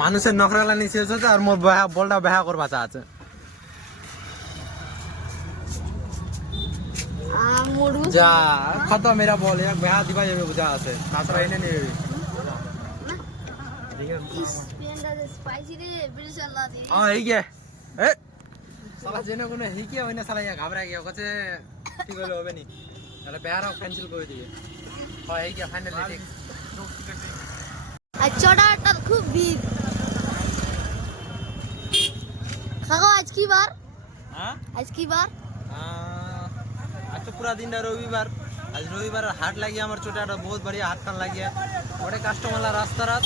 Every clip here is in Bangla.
মানুষের নখরালানি শেষ হচ্ছে আর মোর বলটা বেহা করবা আছে যা কত মেরা বল এক বেহা দিবা যাবে বুঝা আছে তাছাড়া এনে নিয়ে যাবে এই গে এ সালা জেনে কোনে হিকে হইনা সালা ইয়া ঘাবড়া গিয়া কছে ঠিক হলো হবে নি তাহলে বেহারাও ক্যান্সেল করে দিবে হয় এই গে ফাইনালি ঠিক আর চড়াটা খুব ভিড় কাকা আজ কি বার হ্যাঁ আজ কি বার आज तो पूरा दिन रविवार आज रविवार हाट लगी हमारे छोटा बहुत बढ़िया हाट खान लगी है बड़े कस्टमर रास्ता रात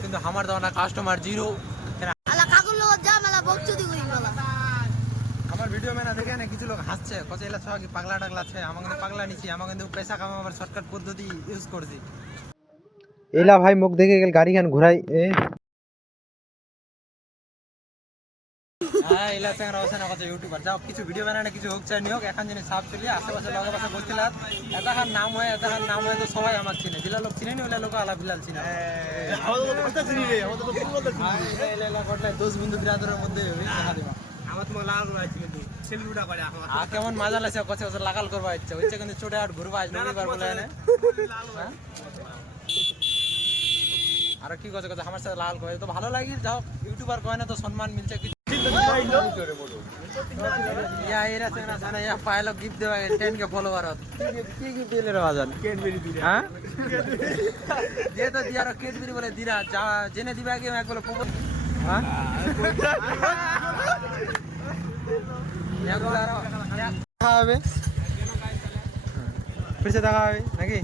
किंतु हमारे तो ना कस्टमर जीरो আলা কাকুর লোক যা মেলা বকচুদি কই মেলা আমার ভিডিও में ना देखे ना কিছু লোক হাসছে কত এলা সব কি পাগলা টাগলা আছে আমাকে কিন্তু পাগলা নিছি আমাকে কিন্তু পয়সা কামাবার শর্টকাট পদ্ধতি ইউজ করছি এলা ভাই মুখ দেখে গেল গাড়ি খান ঘুরাই এ হ্যাঁ এলা স্যার রাওসেনা কত ইউটিউবার যাও কিছু ভিডিও বানায় না কিছু হোক চাই নিয়োগ এখন জানি সাপ চলি আশেপাশে লগা পাশে বসছিল এটার নাম হয় তো সবাই আমার চিনে জেলা লোক চিনে নি ওলা লোক আলা বিলাল চিনে আমাদের তো কথা চিনি রে আমাদের তো পুরো কথা চিনি এলা এলা করলে 10 বন্ধু বিরাদরের মধ্যে দেখা দিবা আমার তো লাল রয়েছে কিন্তু সেলফিটা করে এখন কেমন মজা লাগছে কত কত লাগাল করবা ইচ্ছা হচ্ছে কিন্তু ছোট আট ঘুরবা আজ রবিবার বলে না আর কি কথা কথা আমার সাথে লাল করে তো ভালো লাগি যাও ইউটিউবার কয় না তো সম্মান মিলছে কি या एरा से ना जाना या पायलो गिफ्ट देवा 10 के फॉलोवर की गिफ्ट दिले रे बाजान कैडबेरी दिले हां जे तो दिया रो कैडबेरी बोले दिरा जा जेने दिबा के एक बोले पोपो हां या बोला रो হবে फिर से দেখা হবে নাকি